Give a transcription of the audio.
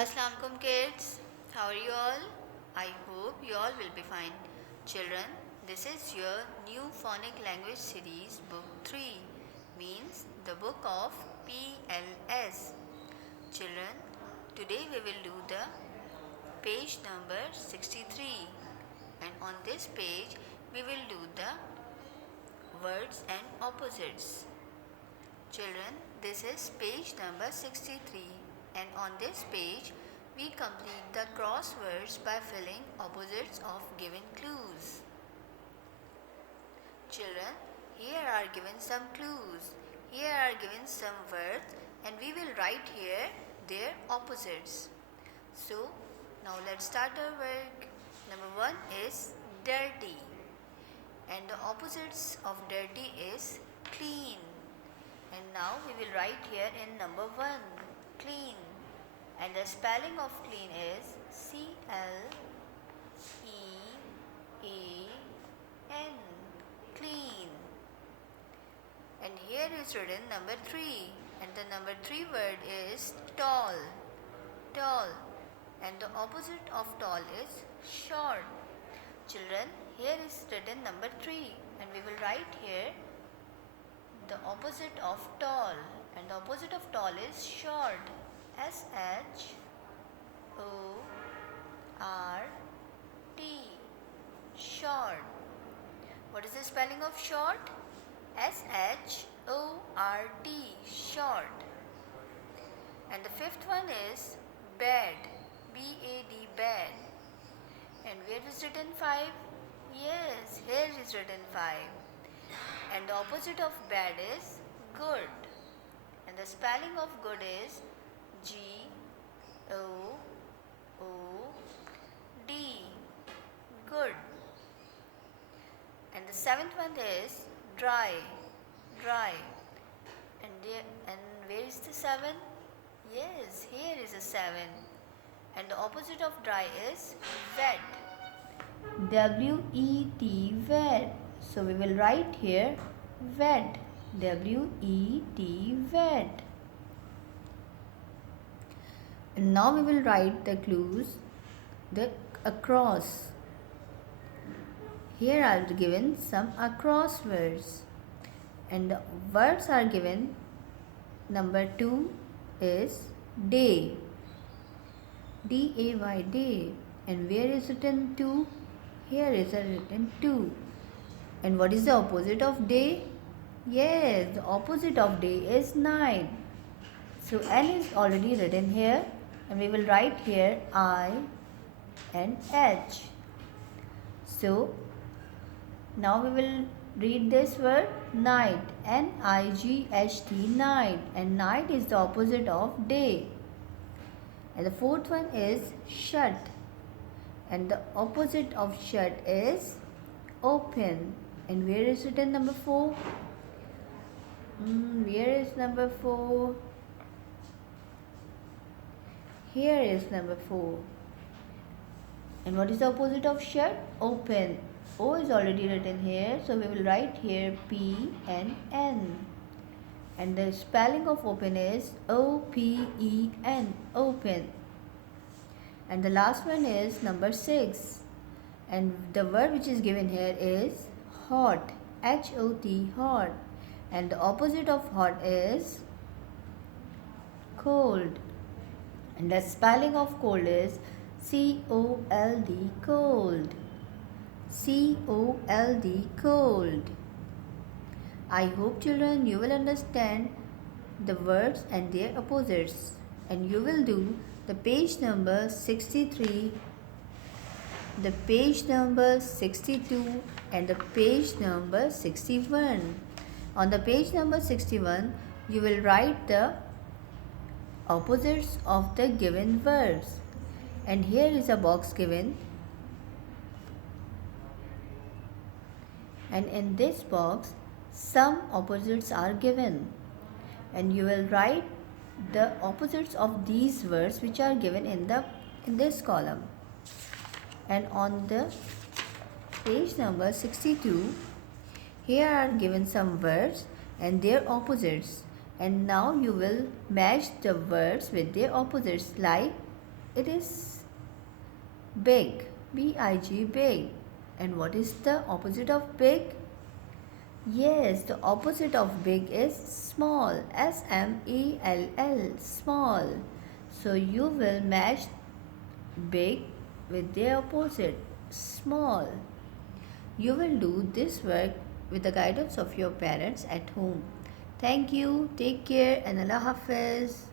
Assalamualaikum kids, how are you all? I hope you all will be fine. Children, this is your new phonic language series book 3 means the book of PLS. Children, today we will do the page number 63 and on this page we will do the words and opposites. Children, this is page number 63 and on this page we complete the crosswords by filling opposites of given clues. Children, here are given some clues. Here are given some words and we will write here their opposites. So, now let's start our work. Number 1 is dirty and the opposites of dirty is clean. And now we will write here in number 1, clean. And the spelling of clean is C-L-E-A-N, clean. And here is written number 3. And the number 3 word is tall, tall. And the opposite of tall is short. Children, here is written number 3. And we will write here the opposite of tall, and the opposite of tall is short. S-H-O-R-T, short. What is the spelling of short? S-H-O-R-T, short. And the fifth one is bad, B-A-D, bad. And where is written 5? Yes, here is written 5. And the opposite of bad is good. And the spelling of good is G-O-O-D, good. And the seventh one is dry, dry. And where is the 7? Yes, here is a 7. And the opposite of dry is wet, W-E-T, wet. So we will write here wet, W-E-T, wet. And now we will write the clues, the across. Here are given some across words. And the words are given. Number 2 is day, D-A-Y, day. And where is written 2? Here is written 2. And what is the opposite of day? Yes, the opposite of day is night. So N is already written here and we will write here I and H. So now we will read this word night, N-I-G-H-T, night. And night is the opposite of day. And the fourth one is shut. And the opposite of shut is open. And where is written number 4? Where is number 4? Here is number 4. And what is the opposite of shut? Open. O is already written here, so we will write here P and N. And the spelling of open is O-P-E-N, open. And the last one is number 6. And the word which is given here is hot, H-O-T, hot. And the opposite of hot is cold. And the spelling of cold is C-O-L-D, cold. C-O-L-D, cold. I hope children you will understand the words and their opposites. And you will do the page number 63, the page number 62 and the page number 61. On the page number 61, you will write the opposites of the given words. And here is a box given. And in this box, some opposites are given. And you will write the opposites of these words which are given in this column. And on the page number 62, here are given some words and their opposites. And now you will match the words with their opposites, like It is big. B-I-G, big. And what is the opposite of big? Yes, the opposite of big is small. S-M-E-L-L, small. So you will match big with the opposite, small. You will do this work with the guidance of your parents at home. Thank you, take care, and Allah Hafiz.